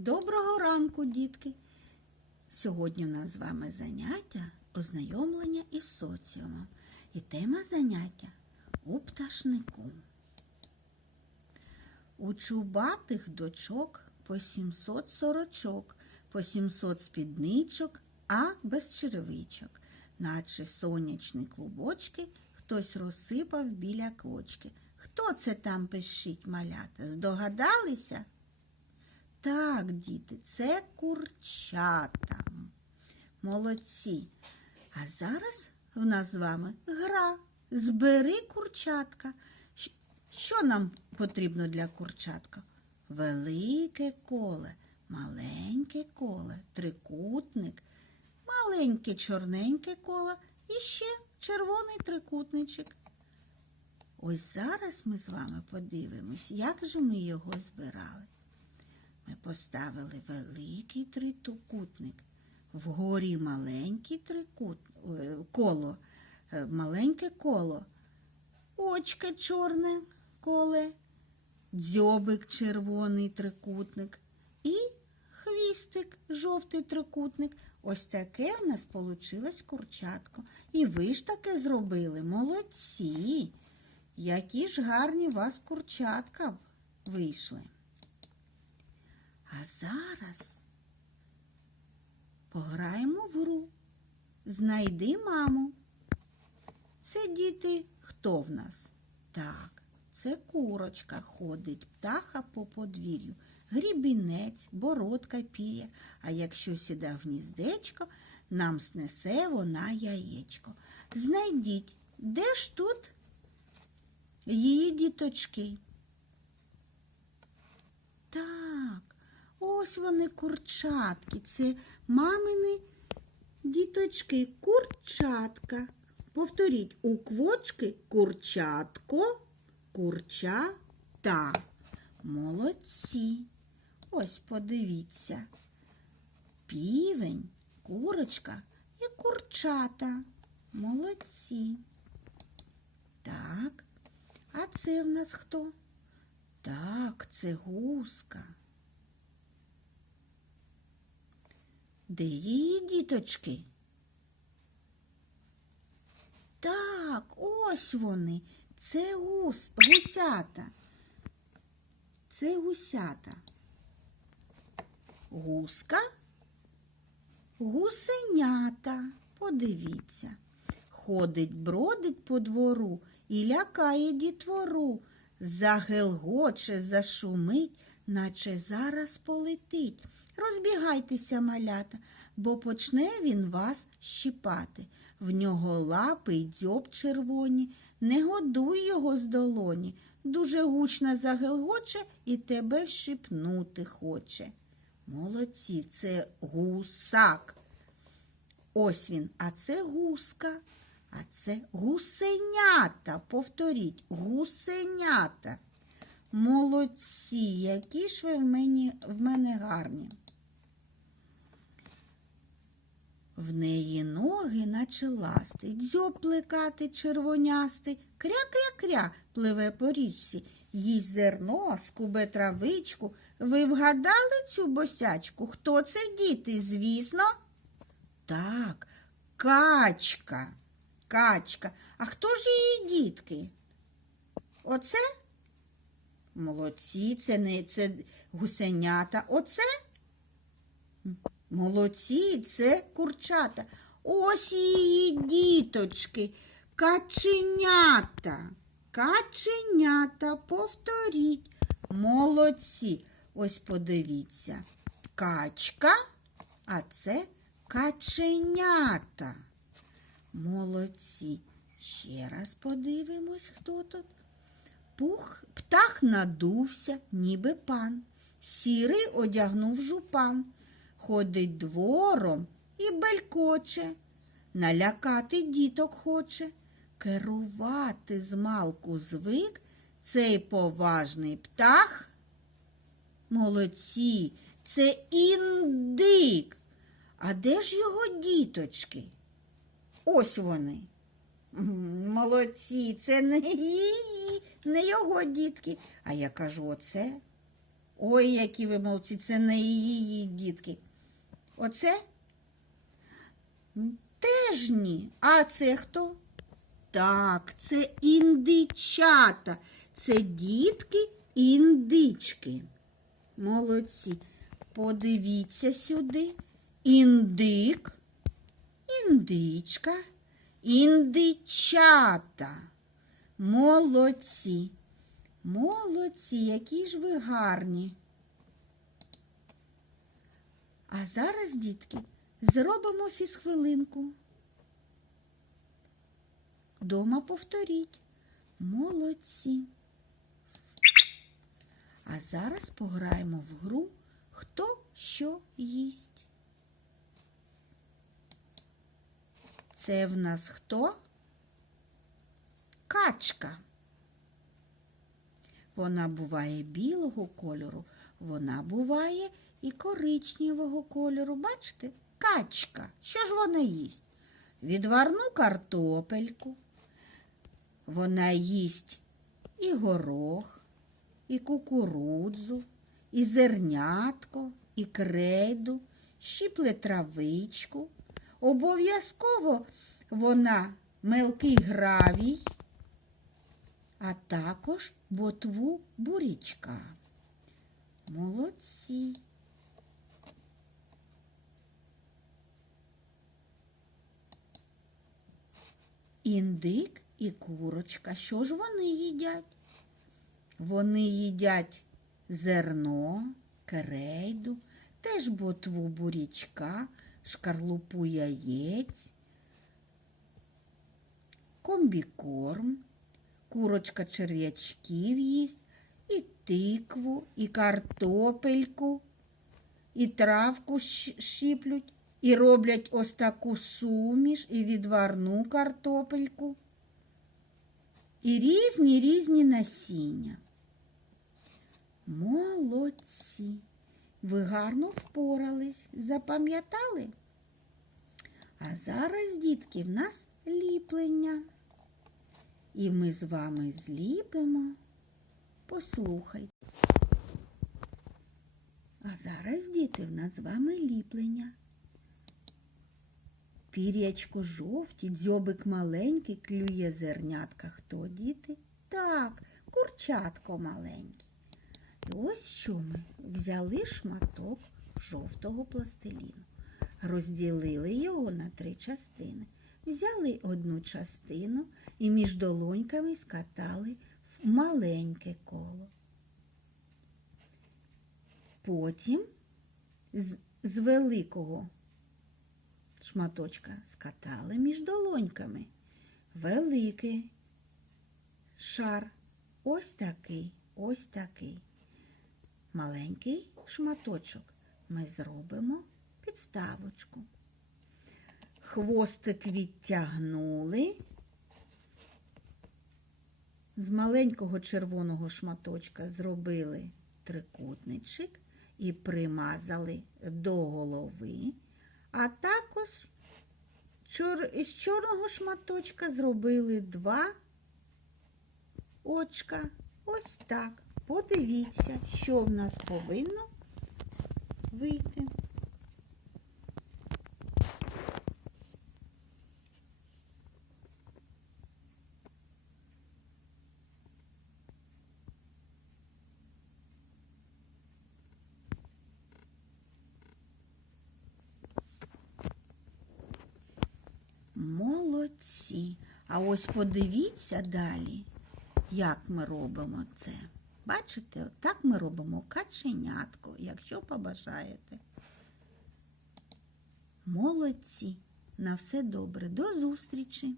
Доброго ранку, дітки! Сьогодні у нас з вами заняття ознайомлення із соціумом. І тема заняття у пташнику. У чубатих дочок по 700 сорочок, по 700 спідничок, а без черевичок. Наче сонячні клубочки хтось розсипав біля квочки. Хто це там пишіть малята? Здогадалися? Так, діти, це курчата. Молодці. А зараз в нас з вами гра. Збери курчатка. Що нам потрібно для курчатка? Велике коле, маленьке коле, трикутник, маленьке чорненьке коле і ще червоний трикутничок. Ось зараз ми з вами подивимось, як же ми його збирали. Ми поставили великий трикутник, вгорі маленький трикут, е, коло, е, маленьке коло, очке чорне коле, дзьобик червоний трикутник і хвістик жовтий трикутник. Ось таке в нас получилось курчатко. І ви ж таке зробили, молодці. Які ж гарні у вас курчатка вийшли. А зараз пограємо в гру. Знайди маму. Це діти хто в нас? Так, це курочка ходить, птаха по подвір'ю, грібінець, бородка, пір'я. А якщо сіда гніздечко, нам снесе вона яєчко. Знайдіть, де ж тут її діточки? Так, ось вони курчатки. Це мамини діточки, курчатка. Повторіть, у квочки курчатко, курчата. Молодці. Ось подивіться. Півень, курочка і курчата. Молодці. Так, а це в нас хто? Так, це гуска. Де її діточки? Так, ось вони. Це гус, гусята. Це гусята. Гуска, гусенята. Подивіться. Ходить, бродить по двору і лякає дітвору. Загелгоче, зашумить, наче зараз полетить. Розбігайтеся, малята, бо почне він вас щіпати. В нього лапи й дзьоб червоні, не годуй його з долоні. Дуже гучно загелгоче і тебе вщипнути хоче. Молодці, це гусак. Ось він, а це гуска, а це гусенята. Повторіть, гусенята. Молодці, які ж ви в мене, в мене гарні. В неї ноги, наче ласти, дзьоб плекати червонястий, кря-кря-кря пливе по річці, їсть зерно, скубе травичку. Ви вгадали цю босячку? Хто це діти, звісно? Так, качка. Качка. А хто ж її дітки? Оце? Молодці, це не це гусенята. Оце? Молодці, це курчата. Ось її діточки, каченята. Каченята, повторіть. Молодці. Ось подивіться. Качка, а це каченята. Молодці. Ще раз подивимось, хто тут. Пух, птах надувся, ніби пан. Сірий одягнув жупан. Ходить двором і белькоче. Налякати діток хоче. Керувати змалку звик цей поважний птах. Молодці, це індик. А де ж його діточки? Ось вони. Молодці, це не її, не його дітки. А я кажу, оце Ой, які ви молодці, це не її дітки. Оце? Теж ні. А це хто? Так, це індичата. Це дітки індички. Молодці. Подивіться сюди. Індик, індичка, індичата. Молодці. Молодці, які ж ви гарні. А зараз, дітки, зробимо фізхвилинку. Дома повторіть. Молодці. А зараз пограємо в гру Хто що їсть. Це в нас хто? Качка. Вона буває білого кольору, вона буває і коричневого кольору. Бачите? Качка. Що ж вона їсть? Відварну картопельку. Вона їсть і горох, і кукурудзу, і зернятко, і крейду, щіпле травичку. Обов'язково вона мелкий гравій, а також ботву бурячка. Молодці. Індик і курочка. Що ж вони їдять? Вони їдять зерно, крейду, теж ботву бурячка, шкарлупу яєць, комбікорм, курочка черв'ячків їсть, тикву, і картопельку, і травку щіплють, і роблять ось таку суміш, і відварну картопельку, і різні різні насіння. Молодці. Ви гарно впорались, запам'ятали? А зараз, дітки, в нас ліплення. І ми з вами зліпимо. Послухайте. А зараз, діти, в нас з вами ліплення. Пір'ячко жовті, дзьобик маленький, клює зернятка. Хто, діти? Так, курчатко маленьке. І ось що ми взяли шматок жовтого пластиліну, розділили його на три частини, взяли одну частину і між долоньками скатали маленьке коло. Потім з, з великого шматочка скатали між долоньками великий шар. Ось такий, ось такий маленький шматочок ми зробимо підставочку. Хвостик відтягнули. З маленького червоного шматочка зробили трикутничок і примазали до голови, а також із чорного шматочка зробили два очка. Ось так. Подивіться, що в нас повинно вийти. Молодці. А ось подивіться далі, як ми робимо це. Бачите, так ми робимо каченятко, якщо побажаєте. Молодці. На все добре. До зустрічі!